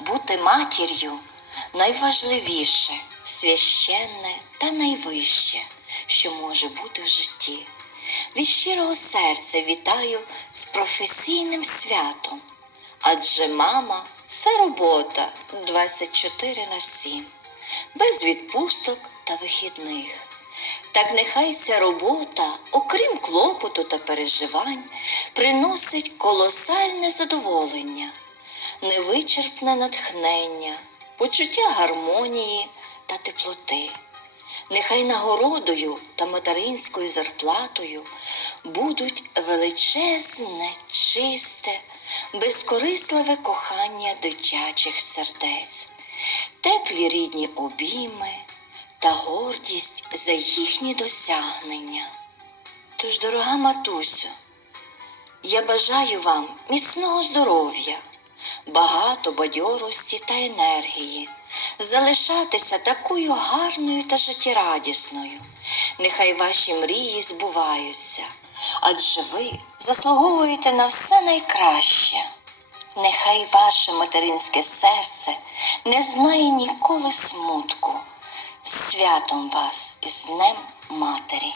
Бути матір'ю найважливіше, священне та найвище, що може бути в житті. Від щирого серця вітаю з професійним святом. Адже мама це робота 24 на 7, без відпусток та вихідних. Так нехай ця робота, окрім клопоту та переживань, приносить колосальне задоволення, невичерпне натхнення, почуття гармонії та теплоти. Нехай нагородою та материнською зарплатою будуть величезне, чисте, безкорисливе кохання дитячих сердець, теплі рідні обійми та гордість за їхні досягнення. Тож, дорога матусю, я бажаю вам міцного здоров'я, багато бадьорості та енергії, залишатися такою гарною та життєрадісною. Нехай ваші мрії збуваються, адже ви заслуговуєте на все найкраще. Нехай ваше материнське серце не знає ніколи смутку. Святом вас із Днем Матері!